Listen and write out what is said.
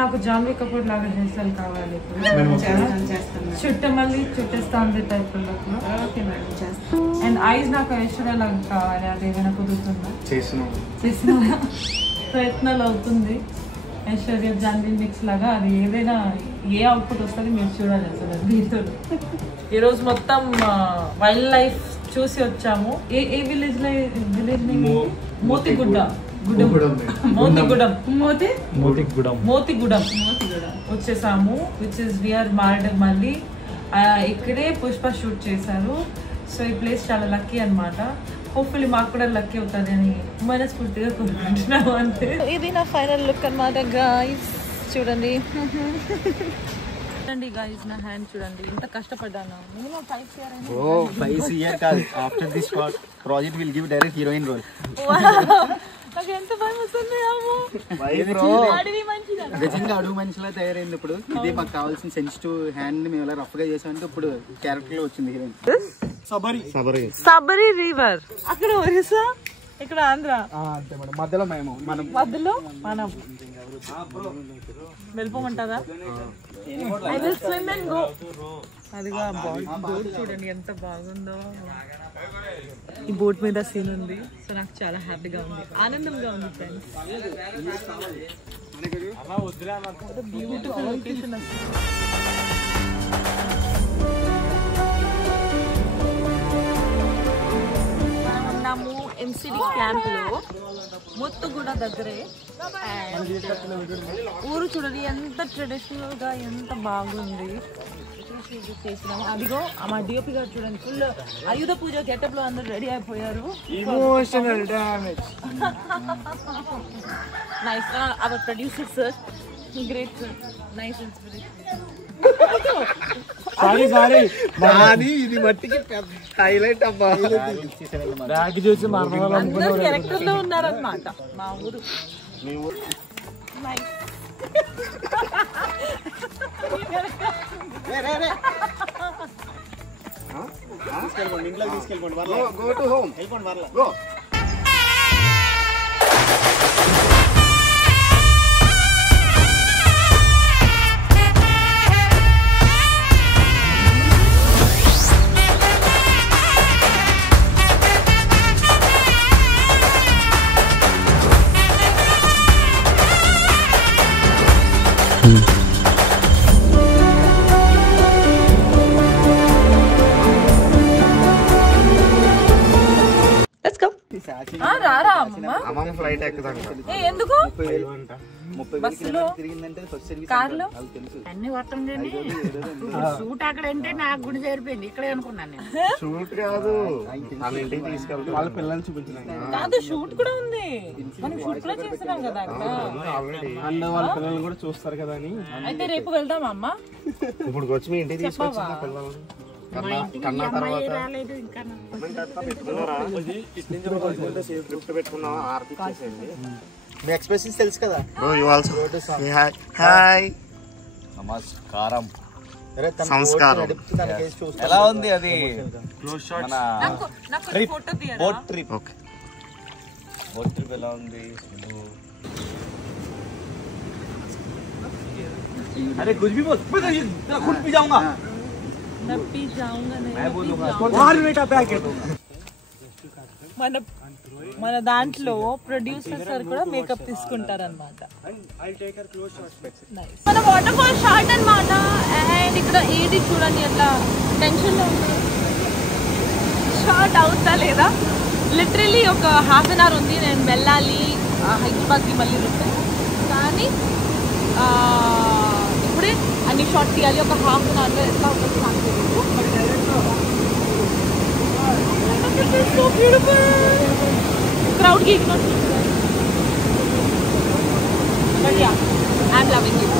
నాకు జాన్వీ కపూర్ లాగా hair style కావాలి. చుట్ట మళ్ళీ చుట్టేస్తా ఉంది టైప్ లో. అండ్ ఐస్ నాకు ఐశ్వర్య లాగా కావాలి. అదేమైనా కుదురుతుందా? చేసిన ప్రయత్నాలు అవుతుంది. ఐశ్వర్య జాన్వీ మిక్స్ లాగా అది ఏదైనా ఏ అవుట్పుట్ వస్తుంది మీరు చూడాలి. అసలు దీంతో ఈరోజు మొత్తం వైల్డ్ లైఫ్ చూసి వచ్చాము. ఏ విలేజ్ లో? విలేజ్ మోతిగూడెం వచ్చేసాము. Which is we are married. మళ్ళీ ఇక్కడే పుష్ప షూట్ చేశారు. సో ఈ ప్లేస్ చాలా లక్కీ అనమాట. హోప్ఫుల్లీ మాకు కూడా లక్కీ అవుతుంది అని మనస్ఫూర్తిగా కోరుకుంటున్నాము. అంటే ఇది నా ఫైనల్ లుక్ అనమాట. గాయ్స్ చూడండి, చూడండి గాయ్స్, నా హ్యాండ్ చూడండి, ఎంత కష్టపడ్డాను. మినిమం 5 years కాదు. After this project will give direct heroine role. నాకు ఎంత భయం వస్తుంది. నిజంగా అడుగు మనిషిలా తయారైంది. ఇప్పుడు ఇదే మాకు కావాల్సిన సెన్సిటివ్ హ్యాండ్ ని మేము ఎలా రఫ్ గా చేసామంటే ఇప్పుడు క్యారెక్టర్ లో వచ్చింది హీరోయిన్. సబరి రివర్ అక్కడ ఒరిస్సా, ఇక్కడ ఆంధ్ర. అంతే మేడం. మధ్యలో మనం వెళ్ళిపోమంటారా? I will swim and go. అదిగా బోట్ చూడండి ఎంత బాగుందో. ఈ బోట్ మీద సీన్ ఉంది. సో నాకు చాలా హ్యాపీగా ఉంది, ఆనందంగా ఉంది ఫ్రెండ్స్. Beautiful location. ఉన్నాము ఎంసిడి క్యాంప్ లో, ముత్తుగూడ దగ్గరే. ఊరు చూడండి ఎంత ట్రెడిషనల్ గా ఎంత బాగుంది. చేసినాము. అదిగో మా డిఓపి గారు చూడండి, ఫుల్ ఆయుధ పూజ గెటప్ లో అందరూ రెడీ అయిపోయారు. Nice. Hour producer sir, great sir, nice inspiration. ఇది మట్టికి హైలైట్ అబ్బా. అందరూ క్యారెక్టర్ లో ఉన్నారన్నమాట మా ఊరు. నైస్. ఇంట్లోకి తీసుకెళ్ళిపోండి. Go to home. వెళ్ళిపోండి వర్ల. గో. ఫ్లైట్ ఎందుకు? కార్లో అన్ని వర్తం షూట్ అక్కడ అంటే నాకు గుడి చేరిపోయింది. ఇక్కడే అనుకున్నాను. షూట్ కాదు, వాళ్ళ ఇంటికి తీసుకెళ్తాం. వాళ్ళ పిల్లల్ని చూపించినాం కాదు, షూట్ కూడా ఉంది. మనం షూట్ కూడా చేస్తున్నాం కదా అక్కడ. అండ్ వాళ్ళ పిల్లలు కూడా చూస్తారు కదా అని. అయితే రేపు వెళ్దాం అమ్మా. ఇప్పుడు వచ్చి మీ ఇంటికి తీసుకొచ్చిన పిల్లల్ని కన్నా తర్వాత మీ ఎక్స్ప్రెషన్స్ తెలుసు కదా. నమస్కారం. సంస్కారం ఎలా ఉంది అది? బోట్ ట్రిప్ ఎలా ఉంది? अरे कुछ भी बोल, मैं खुद पी जाऊंगा। मैं पी जाऊंगा नहीं, मैं बोलूंगा। बाहर बेटा पैकेट మన దాంట్లో ప్రొడ్యూసర్ సార్ కూడా మేకప్ తీసుకుంటారన్నమాట. మన వాటర్ ఫాల్ షార్ట్ అన్నమాట. అండ్ ఇక్కడ ఏది చూడండి అట్లా టెన్షన్ లో ఉంది. షార్ట్ అవుతా లేదా? లిటరలీ ఒక హాఫ్ అన్ అవర్ ఉంది. నేను వెళ్ళాలి హైదరాబాద్కి మళ్ళీ రిటర్న్. కానీ ఇప్పుడే అన్ని షార్ట్ తీయాలి. ఒక హాఫ్ అన్ అవర్లో ఎట్లా ఉంటుంది నాకు తెలియదు. Crowd gig not but yeah, I'm loving it.